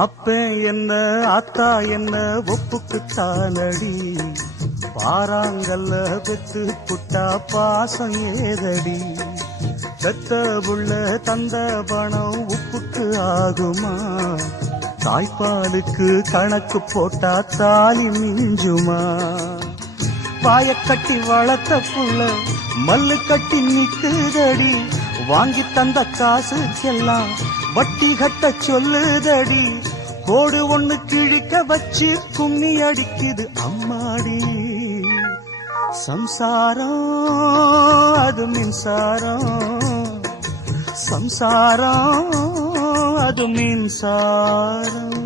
அப்ப என்ன அத்தா என்ன ஒப்புக்குத்தானடி, பாறாங்கல்ல பெத்து புட்டா பாசம் ஏதடி, பெத்த புள்ள தந்த பணம் உப்புக்கு ஆகுமா, தாய்ப்பாலுக்கு கணக்கு போட்டா தாலி மிஞ்சுமா, வாய கட்டி வளர்த்த புள்ள மல்லு கட்டி நிக்குதடி, வாங்கி தந்த காசுக்கெல்லாம் வட்டி கட்ட சொல்லுதடி, கோடு ஒண்ணு கிழிக்க வச்சு கும்மி அடிக்குது அம்மாடி, சம்சாரம் அது மின்சாரம், சம்சாரம் அது மின்சாரம்.